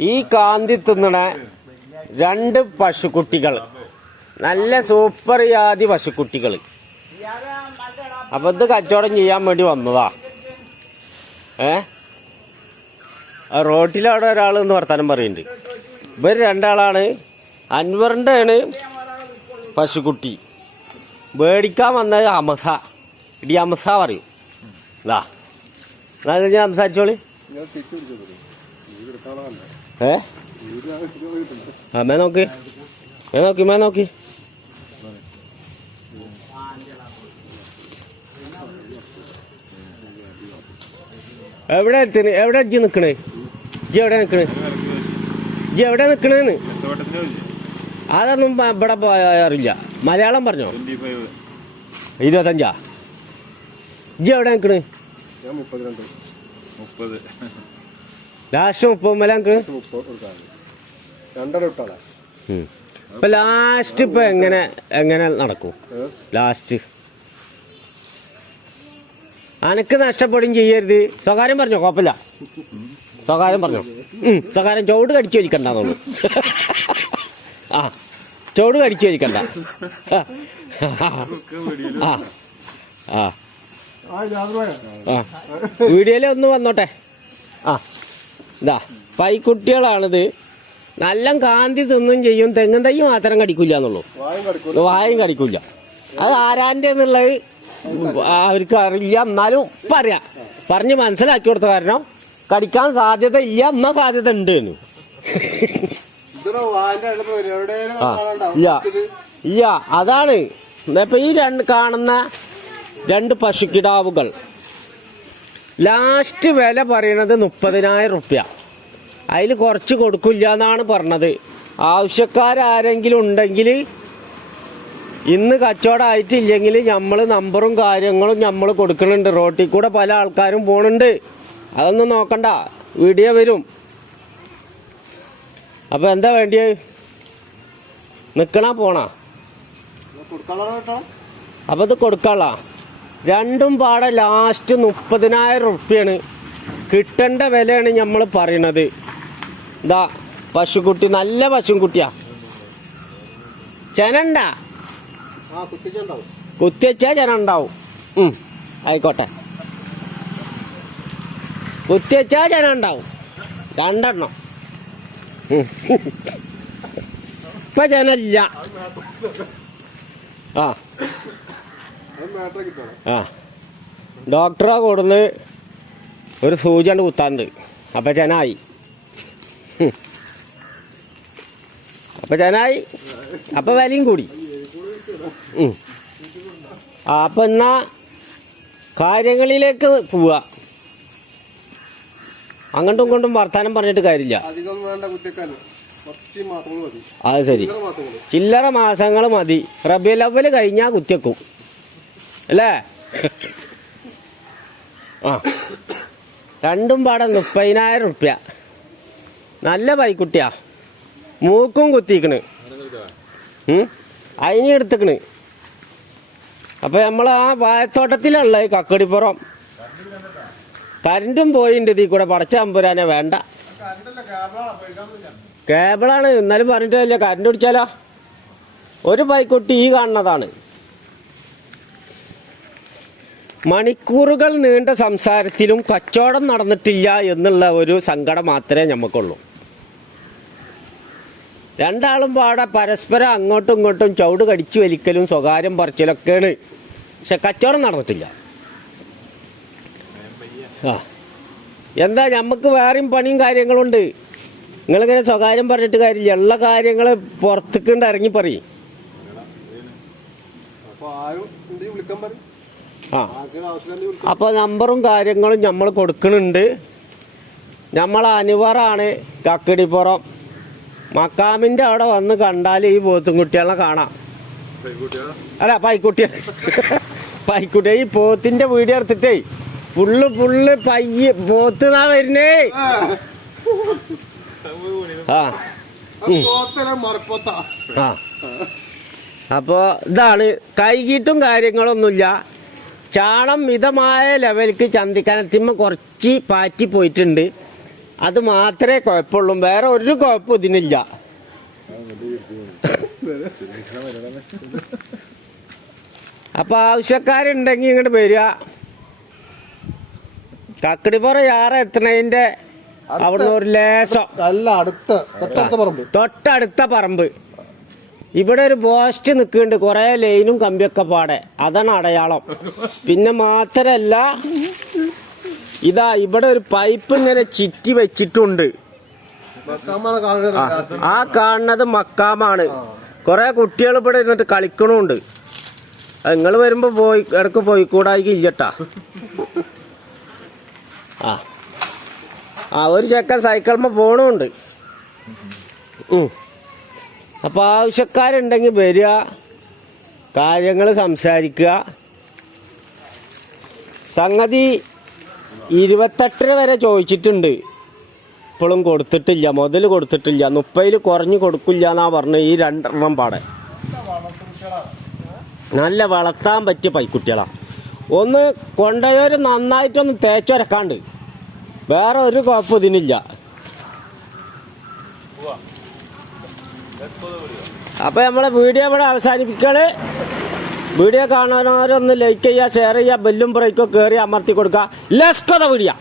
ഈ കാന്തി തിന്നണ രണ്ട് പശുക്കുട്ടികൾ. നല്ല സൂപ്പർ ജാതി പശുക്കുട്ടികൾ. അപ്പൊ ഇത് കച്ചവടം ചെയ്യാൻ വേണ്ടി വന്നതാ. ഏ? റോട്ടിലവിടെ ഒരാൾ എന്ന് വർത്താനം പറയുന്നുണ്ട് ഇവർ രണ്ടാളാണ്. അൻവറിന്റെ ആണ് പശുക്കുട്ടി. മേടിക്കാൻ വന്നത് അമസ. ഇടി അമസ പറയും. ഇതാ. എന്നാ ഞാൻ സംസാരിച്ചോളി. ഏ? ആ മേ നോക്ക്. മേ നോക്കി മേ നോക്കി. എവിടെ എത്തിന് എവിടെ അജി നിക്കണേ? ജി എവിടെ നിക്കണേ? ജി എവിടെ നിക്കണേന്ന്? അതൊന്നും ഇവിടെ അറിയില്ല. മലയാളം പറഞ്ഞോ? ഇരുപത്തഞ്ചാ? ജി എവിടെ നിക്കണേ? മുപ്പത്. ലാസ്റ്റ് മുപ്പത് മേലെ നിക്കണേ മുപ്പത് രണ്ടര ഇട്ടാളാ. ഉം. ഇപ്പൊ ലാസ്റ്റ് ഇപ്പൊ എങ്ങനെ എങ്ങനെ നടക്കും? ലാസ്റ്റ്. അനക്ക് നഷ്ടപ്പെടുകയും ചെയ്യരുത്. സ്വകാര്യം പറഞ്ഞോ കുഴപ്പമില്ല. സ്വകാര്യം പറഞ്ഞോ. സ്വകാര്യം ചോട് കടിച്ചു വലിക്കണ്ടെന്നുള്ളു ആ ചോട് കടിച്ചു വലിക്കണ്ട. ആ ആ വീഡിയോയിൽ ഒന്ന് വന്നോട്ടെ. ആ. ഇതാ പൈക്കുട്ടികളാണിത്. നല്ല കാന്തി തിന്നും ചെയ്യും. തെങ്ങും തൈ മാത്രം കടിക്കില്ല എന്നുള്ളൂ. വായും കടിക്കൂല. വായും കടിക്കില്ല അത് ആരാന്റെ എന്നുള്ളത് അവർക്ക് അറിയില്ല. എന്നാലും പറയാ പറഞ്ഞ് മനസ്സിലാക്കി കൊടുത്ത കാരണം കടിക്കാൻ സാധ്യത ഇല്ല എന്നാ സാധ്യത ഉണ്ട് എന്ന്. ഇല്ല. അതാണ്. ഇപ്പൊ ഈ രണ്ട് കാണുന്ന രണ്ട് പശുക്കിടാവുകൾ. ലാസ്റ്റ് വില പറയണത് മുപ്പതിനായിരം റുപ്യ. അതിൽ കുറച്ച് കൊടുക്കില്ല എന്നാണ് പറഞ്ഞത്. ആവശ്യക്കാരാരെങ്കിലും ഉണ്ടെങ്കിൽ ഇന്ന് കച്ചവടമായിട്ടില്ലെങ്കിൽ നമ്മൾ നമ്പറും കാര്യങ്ങളും നമ്മൾ കൊടുക്കുന്നുണ്ട് റോട്ടിൽ കൂടെ പല ആൾക്കാരും പോണുണ്ട്. അതൊന്നും നോക്കണ്ട. വീഡിയോ വരും. അപ്പോൾ എന്താ വേണ്ടിയത് നിൽക്കണ പോണ? അപ്പോൾ ഇത് കൊടുക്കാനുള്ള രണ്ടും പാടെ ലാസ്റ്റ് മുപ്പതിനായിരം റുപ്യാണ് കിട്ടേണ്ട വിലയാണ് നമ്മൾ പറയണത്. ഇതാ പശുക്കുട്ടി നല്ല പശുക്കുട്ടിയാ. ചെനണ്ട? കുത്തിവെച്ചാൽ ചെന ഉണ്ടാവും. ഉം, ആയിക്കോട്ടെ. കുത്തിവെച്ചാ ചെന ഉണ്ടാവും. രണ്ടെണ്ണം. ഇപ്പൊ ചെനല്ല. ആ. ആ. ഡോക്ടറെ കൊടുന്ന് ഒരു സൂചിണ്ട് കുത്താണ്ട്. അപ്പം ചെനായി അപ്പൊ ചെനായി അപ്പം വിലയും കൂടി. അപ്പൊ എന്നാ കാര്യങ്ങളിലേക്ക് പോവുക. അങ്ങോട്ടും ഇങ്ങോട്ടും വർത്താനം പറഞ്ഞിട്ട് കാര്യമില്ല. അത് ശരി. ചില്ലറ ചില്ലറ മാസങ്ങൾ മതി. റബിയൽ അവൽ കഴിഞ്ഞാൽ കുത്തിയക്കും അല്ലേ? ആ. രണ്ടും പാടെ മുപ്പതിനായിരം റുപ്യ. നല്ല പൈക്കുട്ടിയാ. മൂക്കും കുത്തിക്കണ്. ഉം? എടുത്തക്കണ് എടുത്തിക്കണ്. അപ്പൊ നമ്മൾ ആ വായത്തോട്ടത്തിലുള്ള ഈ കക്കടിപ്പുറം. കരണ്ടും പോയിണ്ട് ഇതിൽ കൂടെ പടച്ച അമ്പുരാനെ വേണ്ട. കേബിളാണ്. എന്നാലും പറഞ്ഞിട്ടില്ല കരണ്ട് പിടിച്ചാലോ? ഒരു പൈക്കുട്ടി ഈ കാണുന്നതാണ്. മണിക്കൂറുകൾ നീണ്ട സംസാരത്തിലും കച്ചവടം നടന്നിട്ടില്ല എന്നുള്ള ഒരു സങ്കടം മാത്രമേ നമുക്കുള്ളൂ രണ്ടാളും പാടെ പരസ്പരം അങ്ങോട്ടും ഇങ്ങോട്ടും ചവിട് കടിച്ചു വലിക്കലും സ്വകാര്യം പറിച്ചിലൊക്കെയാണ്. പക്ഷെ കച്ചവടം നടന്നിട്ടില്ല. ആ. എന്താ നമുക്ക് വേറെയും പണിയും കാര്യങ്ങളുണ്ട്? നിങ്ങളിങ്ങനെ സ്വകാര്യം പറഞ്ഞിട്ട് കാര്യമില്ല. ഉള്ള കാര്യങ്ങൾ പുറത്തേക്കൊണ്ട് ഇറങ്ങി പറയും. അപ്പോൾ ആരും വിളിക്കാൻ പറയും. ആ. അപ്പോൾ നമ്പറും കാര്യങ്ങളും നമ്മൾ കൊടുക്കുന്നുണ്ട് നമ്മൾ അനുവറാണ് കക്കിടിപ്പുറം. മക്കാമിന്റെ അവിടെ വന്ന് കണ്ടാൽ ഈ പോത്തും കുട്ടികളെ കാണാം. അല്ല പൈക്കുട്ടിയെ. പൈക്കുട്ടി ഈ പോത്തിന്റെ വീഡിയോ എടുത്തിട്ടേ ഫുള്ള് ഫുള്ള് പയ്യ പോത്തുന്നാ വരുന്നേ. ആ. ആ. ഇതാണ് കൈകീട്ടും കാര്യങ്ങളൊന്നുമില്ല. ചാണം മിതമായ ലെവലിക്ക് ചന്തിക്കനത്തിമ്മ കുറച്ച് പാറ്റി പോയിട്ടുണ്ട്. അത് മാത്രമേ കുഴപ്പമുള്ളൂ. വേറെ ഒരു കുഴപ്പം ഇതിനില്ല. അപ്പൊ ആവശ്യക്കാരുണ്ടെങ്കിൽ ഇങ്ങോട്ട് വരിക. കക്കടിപ്പുറ യാറ എത്തണതിന്റെ അവിടുന്ന് ഒരു ലേശം. അല്ല അടുത്ത തൊട്ടടുത്ത പറമ്പ്. ഇവിടെ ഒരു പോസ്റ്റ് നിൽക്കുന്നുണ്ട്. കുറേ ലൈനും കമ്പിയൊക്കെ പാടെ. അതാണ് അടയാളം. പിന്നെ മാത്രല്ല ഇതാ ഇവിടെ ഒരു പൈപ്പ് ഇങ്ങനെ ചുറ്റി വെച്ചിട്ടുണ്ട്. ആ കാണുന്നത് മക്കാമാണ്. കുറെ കുട്ടികൾ ഇവിടെ ഇരുന്നിട്ട് കളിക്കണുണ്ട്. നിങ്ങൾ വരുമ്പോ പോയി ഇടയ്ക്ക് പോയിക്കൂടായിക്ക് ഇല്ലട്ടാ ആ. ആ ഒരു ചെക്കൻ സൈക്കിൾമ പോണുണ്ട്. ഉം. അപ്പൊ ആവശ്യക്കാരുണ്ടെങ്കിൽ വരിക കാര്യങ്ങൾ സംസാരിക്കുക. സംഗതി ഇരുപത്തെട്ടര വരെ ചോദിച്ചിട്ടുണ്ട്. ഇപ്പോഴും കൊടുത്തിട്ടില്ല മുതൽ കൊടുത്തിട്ടില്ല. മുപ്പതിൽ കുറഞ്ഞു കൊടുക്കില്ല എന്നാ പറഞ്ഞ ഈ രണ്ടെണ്ണം പാടെ. നല്ല വളർത്താൻ പറ്റിയ പൈക്കുട്ടികളാ. ഒന്ന് കൊണ്ടുപോയവർ നന്നായിട്ടൊന്ന് തേച്ചൊരക്കാണ്ട് വേറെ ഒരു കുഴപ്പം ഇതിനില്ല. അപ്പൊ നമ്മളെ വീഡിയോ ഇവിടെ അവസാനിപ്പിക്കാണ് വീഡിയോ കാണാനൊന്ന് ലൈക്ക് ചെയ്യുക ഷെയർ ചെയ്യുക ബെല്ലും ബ്രേക്കും കയറി അമർത്തി കൊടുക്കുക. ലസ്കത വീഡിയോ